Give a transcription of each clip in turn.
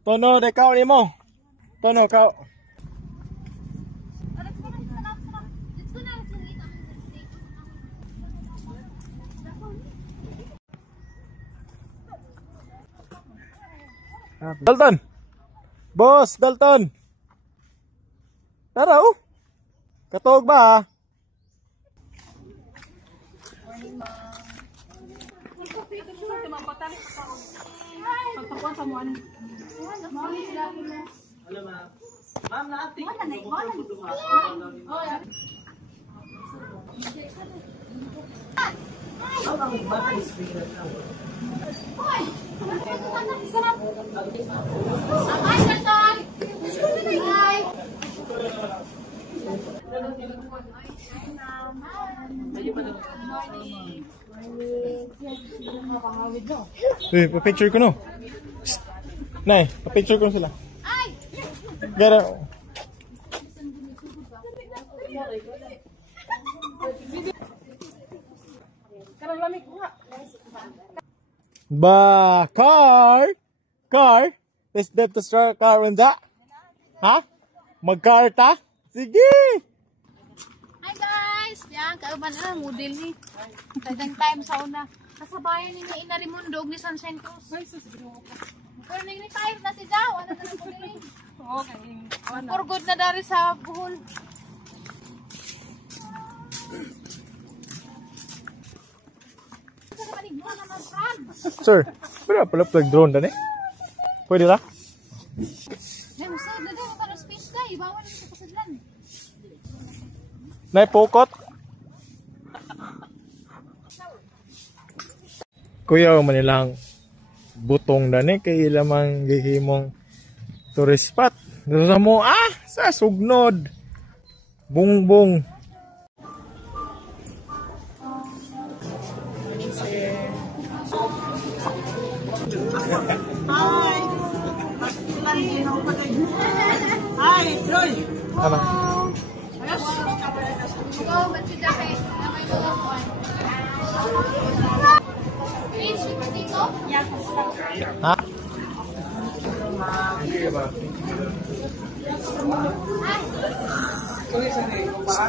Tono, ikaw ni mo. Tono, ikaw. Dalton! Boss, Dalton! Tara, oh! Katog ba, ha? Pa-picture ko no. Nay, pa-picture ko sila. Gara. Ba, car. Let's dep to start car unsa? Ha? Mag-car ta? Sige. Hi guys! Yan, kauban na model ni. Dagang time sa una. Kasabayan ni Ina Rimundog ni Sunshine Cruz. Pero ni time na si Jaw. Ano na lang model? Okay. For good na dari sa buhol. Sir, pero pala plug drone dan eh. Pwede ra? Yan, sir, lagay mo para space ka. Ibawan na sa kasadlan. Nay pokot. Kuya manilang butong dan eh kay lamang gihimong tourist spot. Sa mo sa sugnod. Bungbong. Hi, Joy. Ano? Go, ba't si Jackie? Na may mga kuwan. Please, dito? Ha?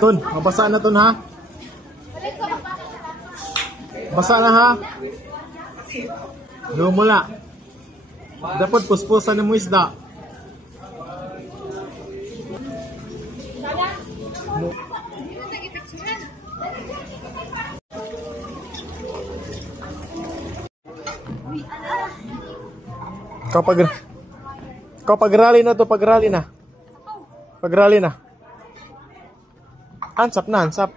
Tun, mabasa na tun ha? Basa na ha? Lumula. Dapat puspusan mo isda. Pag-rally na to, pag-rally na. Pag-rally na. Ansap na, ansap.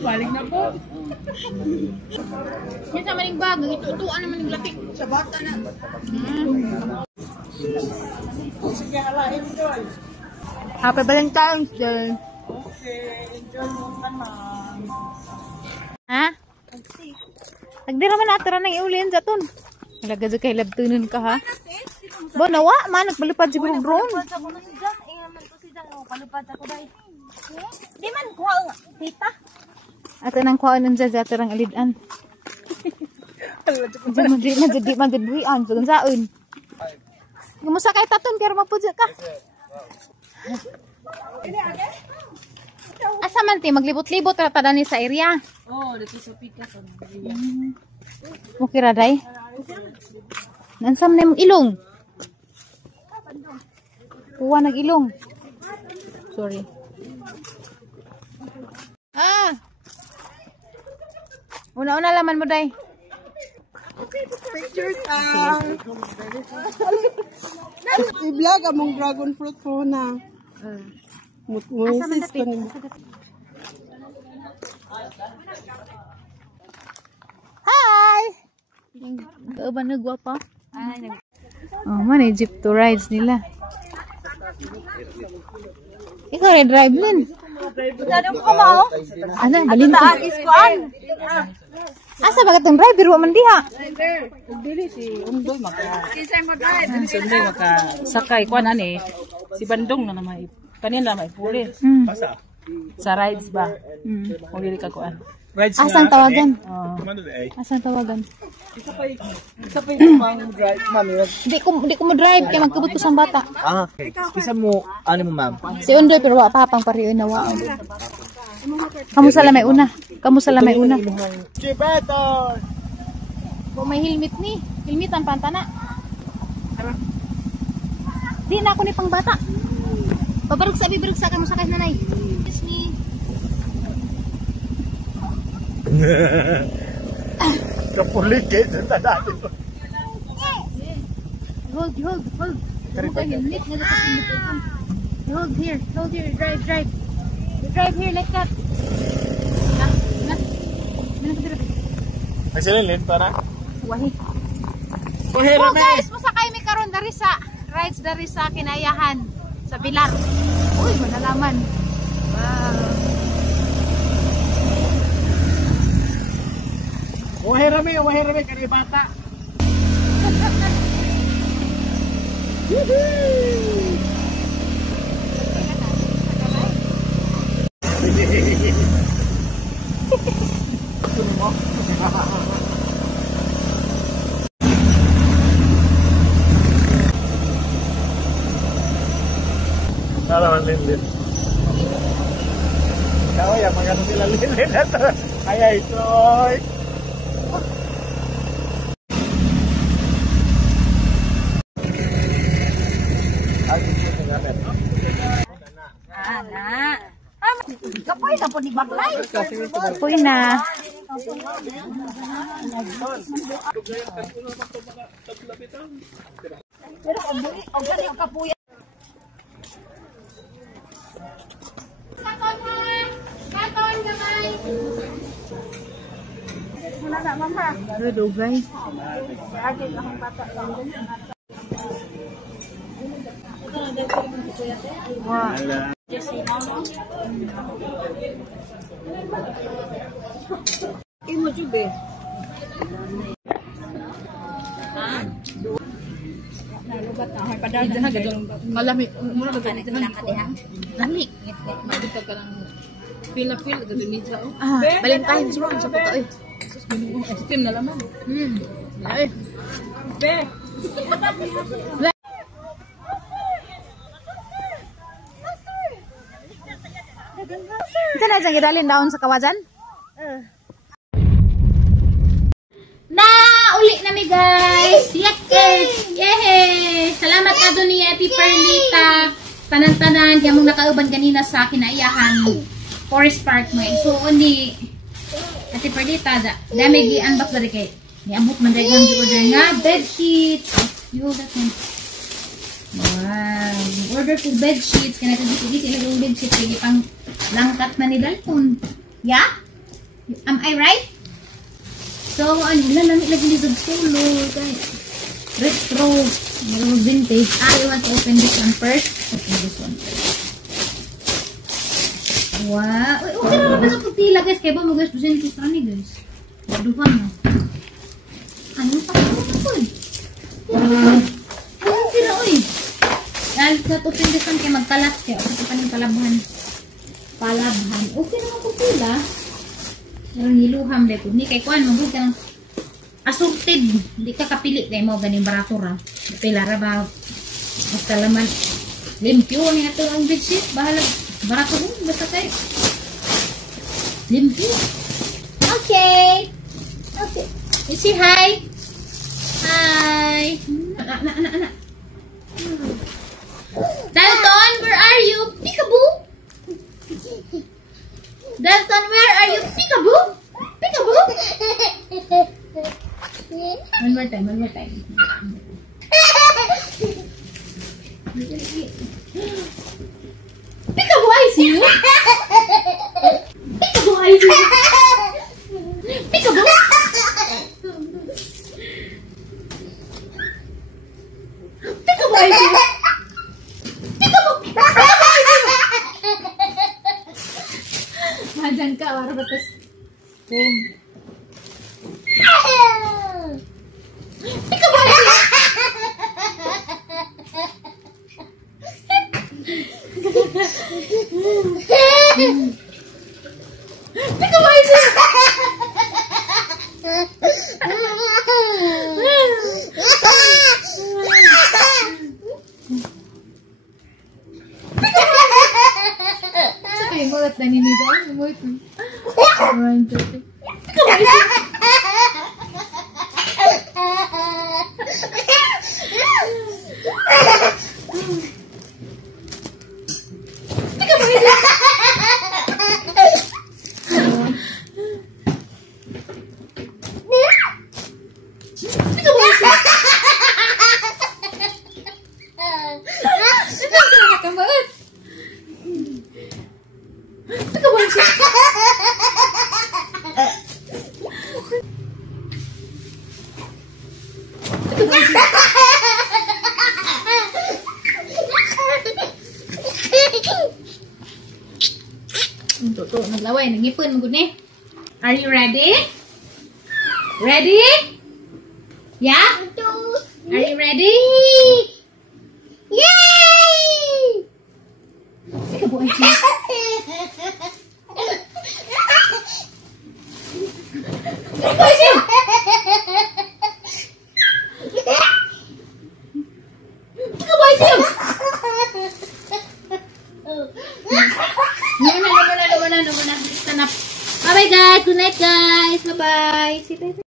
Balik na po. Yan sa maning bago, itutuan naman yung lapik. Sa bata na. Sige, alain, Joy. Happy Valentine's Day. Okay, enjoy mo naman. Ha? Nagdi naman natara ng iulin sa ton. Nalagad sa kay labtunan ka ha. Bo, nawa, man, nagbalipad siguro drone. Palupad ako na si Jan. Naman to si Jan. Palupad ako dahil. Di man kuha nga. Tita. Ato nang kuha nun dyan sa atarang alidan. Diyan magdibuhian. So, gansaon. Gumusa kay taton, pero mapudya ka. Asa man ti, maglibot-libot ratada ni sa area. Dito sa pika sa Mukira day. Nansam na yung ilong. Puwa nag-ilong. Sorry. Una-una laman mo day. Picture time. I-vlog among dragon fruit po na. Muisis ko ni mo. Hi! Ba nagwapa? Oh, man, jeep to rides nila. Ikaw rin drive nun. Dadong ko mo. Ano, balinto. Taagis ko an. Asa ba katong driver wa man diha? Dili si Undoy maka. Kisay mo drive. Sunday maka sakay ko ani. Si Bandong na naman. Kanina may pulis. Sa rides ba? Kung dili ka kuan. rides Asang tawagan? Kumano na eh? Asang tawagan? Isa pa yung pang drive, mami. Di ko mo drive kay magkabot ko sang bata. Ah, okay. Isa mo, ano mo ma'am? Si Undoy pero wa pa pang pariyo na wa. Kamu sa lamay una. Kamu sa lamay una. Chibeton! Kung may helmet ni, helmetan pantana. Di na ako ni pang bata. Pabarog sa kamu sakay nanay. Yes ni. Kapulikit sa tadaan. Hold. Ano ka helmet nga sa helmet. Hold here, drive. You drive here like that. Na. Ay sila lin para? Wahi. Kuhera Oh guys, masakay mi karon dari sa rides dari sa Kinayahan sa Pilar. Uy, manalaman. Wow. Wahirami kani bata. Nalaman lin. Kau yang makan sila lin ito. Ay itoy. Kapoy na po ni Baklay. Kapoy na. Pero ang gani ang kapoy. Katon gamay. Wala na mama. Dugay. Agi akong bata lang din. Wow. Imo jube. Malami, mura ka ganito lang. Lami. Magdito ka lang. Feel ka din nito. Valentine's mo sa photo eh. Ice cream na laman. Ay. Be. Ito na dyan gidalin daon sa kawajan? Na! Uli na mi guys! Yehey! Salamat ka doon ni Ate Perlita. Tanan-tanan, kaya mong nakauban kanina sa Kinayahan Forest Park mo. So, ni Ate Perlita, dami gi-unbox dari kay. Niabot man dahil ang order nga. Bedsheets. Yo, that one. Wow. Order for bedsheets. Kaya natin dito yung bedsheets. Kaya pang langkat na ni Dalton. Yeah? Am I right? So, ano, nalamit lagi dito polo. Retro. Vintage. I want to open this one first. Open this one first. Wow. Uy, okay na naman sa putila guys. Kaya ba mo guys, busin ito sa ni guys. Waduhan na. Ano pa ko po eh. Ano sila oy. Dahil sa open this one kaya magkalat siya. Okay pa ng palabhan. Okay naman putila. Pero niluham dahil ko. Hindi kay kuhan. Magod ka ng assorted. Hindi ka kapili. Dahil mo ganing barato ra. Pilara ba? Basta laman. Limpyo niya ito ang bedsheet. Bahala. Barato ko. Basta kayo. Limpyo. Okay. Okay. You say hi. Hi. Anak. Dalton, where are you? Peekaboo. Dalton, where are you? Peekaboo. Peekaboo. One more time. Peekaboo, I see you. Peekaboo, I see you. Peekaboo. Peekaboo, I see you. Peekaboo. Majan ka, wala batas. Boom. Peekaboo, I see you. Peekaboo, I see you. Ay, mulat na ninigaw. Mulat na. Tuh, naglaway, nangipon mo ni. Are you ready? Ready? Yeah? Are you ready? Yay! Ikaw buhay siya. Buhay siya! Ikaw buhay siya! No. Stand up. Bye-bye guys. Good night guys. Bye-bye.